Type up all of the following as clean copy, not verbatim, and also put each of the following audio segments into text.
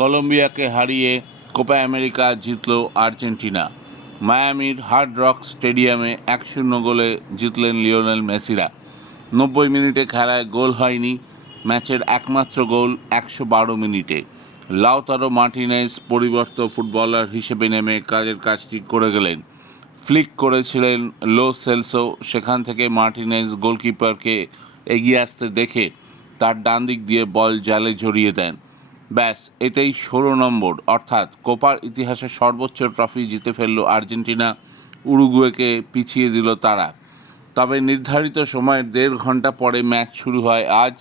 কলম্বিয়াকে হারিয়ে Copa America জিতল আর্জেন্টিনা। মায়ামির হার্ড রক স্টেডিয়ামে 1-0 গোলে জিতলেন লিওনেল মেসিরা। 90 মিনিটে খেলায় গোল হয়নি। ম্যাচের একমাত্র গোল 112 মিনিটে। লাউতারো মার্টিনেজ পরিবর্তিত ফুটবলার হিসেবে নেমে কাজের কাজটি করে গেলেন। ফ্লিক করেছিলেন লো সেলসো, সেখান থেকে মার্টিনেজ গোলকিপারকে এগিয়ে আসতে দেখে তার ডান দিক দিয়ে বল জালে জড়িয়ে দেন। ব্যাস, এতেই 16 নম্বর অর্থাৎ কোপার ইতিহাসে সর্বোচ্চ ট্রফি জিতে ফেলল আর্জেন্টিনা। উরুগুয়েকে পিছিয়ে দিল তারা। তবে নির্ধারিত সময়ের 1.5 ঘন্টা পরে ম্যাচ শুরু হয় আজ।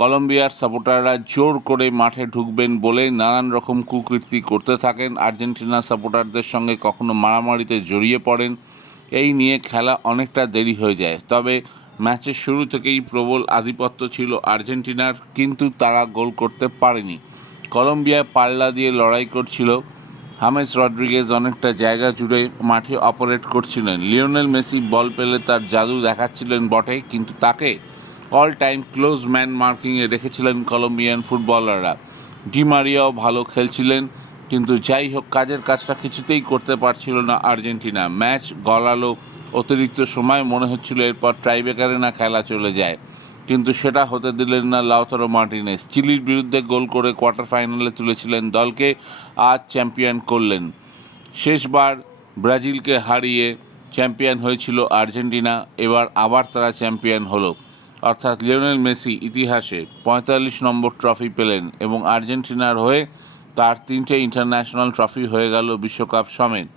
কলম্বিয়ার সাপোর্টাররা জোর করে মাঠে ঢুকবেন বলে নানান রকম কুকীর্তি করতে থাকেন। আর্জেন্টিনা সাপোর্টারদের সঙ্গে কখনো মারামারিতে জড়িয়ে পড়েন। এই নিয়ে খেলা অনেকটা দেরি হয়ে যায়। তবে ম্যাচের শুরু থেকেই প্রবল আধিপত্য ছিল আর্জেন্টিনার, কিন্তু তারা গোল করতে পারেনি। কলম্বিয়া পাল্লা দিয়ে লড়াই করছিল। হামেস রড্রিগেজ অনেকটা জায়গা জুড়ে মাঠে অপারেট করছিলেন। লিওনেল মেসি বল পেলে তার জাদু দেখাচ্ছিলেন বটে, কিন্তু তাকে অল টাইম ক্লোজ ম্যান মার্কিংয়ে রেখেছিলেন কলম্বিয়ান ফুটবলাররা। ডি মারিয়াও ভালো খেলছিলেন, কিন্তু যাই হোক কাজের কাজটা কিছুতেই করতে পারছিল না আর্জেন্টিনা। ম্যাচ গড়ালো অতিরিক্ত সময়, মনে হচ্ছিল এরপর টাইব্রেকারে না খেলা চলে যায়, কিন্তু সেটা হতে দিলেন না লাউতারো মার্টিনেজ। চিলির বিরুদ্ধে গোল করে কোয়ার্টার ফাইনালে তুলেছিলেন দলকে, আজ চ্যাম্পিয়ন করলেন। শেষবার ব্রাজিলকে হারিয়ে চ্যাম্পিয়ন হয়েছিল আর্জেন্টিনা, এবার আবার তারা চ্যাম্পিয়ন হলো। অর্থাৎ লিওনেল মেসি ইতিহাসে 45 নম্বর ট্রফি পেলেন এবং আর্জেন্টিনার হয়ে তার 3টে ইন্টারন্যাশনাল ট্রফি হয়ে গেল বিশ্বকাপ সমেত।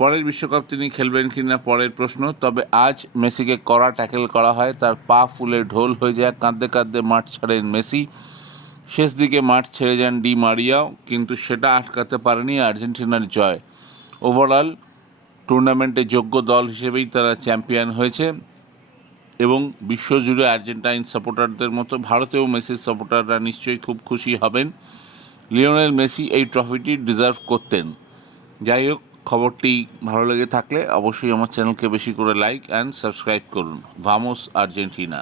পরের বিশ্বকাপ তিনি খেলবেন কিনা পরের প্রশ্ন। তবে আজ মেসিকে কড়া ট্যাকেল করা হয়, তার পা ফুলে ঢোল হয়ে যায়, কাঁদতে কাঁদতে মাঠ ছাড়েন মেসি। শেষ দিকে মাঠ ছেড়ে যান ডি মারিয়াও, কিন্তু সেটা আটকাতে পারেনি আর্জেন্টিনার জয়। ওভারঅল টুর্নামেন্টে যোগ্য দল হিসেবেই তারা চ্যাম্পিয়ন হয়েছে এবং বিশ্বজুড়ে আর্জেন্টাইন সাপোর্টারদের মতো ভারতেও মেসির সাপোর্টাররা নিশ্চয়ই খুব খুশি হবেন। লিওনেল মেসি এই ট্রফিটি ডিজার্ভ করতেন। যাই হোক, খবরটি ভালো লেগে থাকলে অবশ্যই আমার চ্যানেলকে বেশি করে লাইক অ্যান্ড সাবস্ক্রাইব করুন। Vamos Argentina.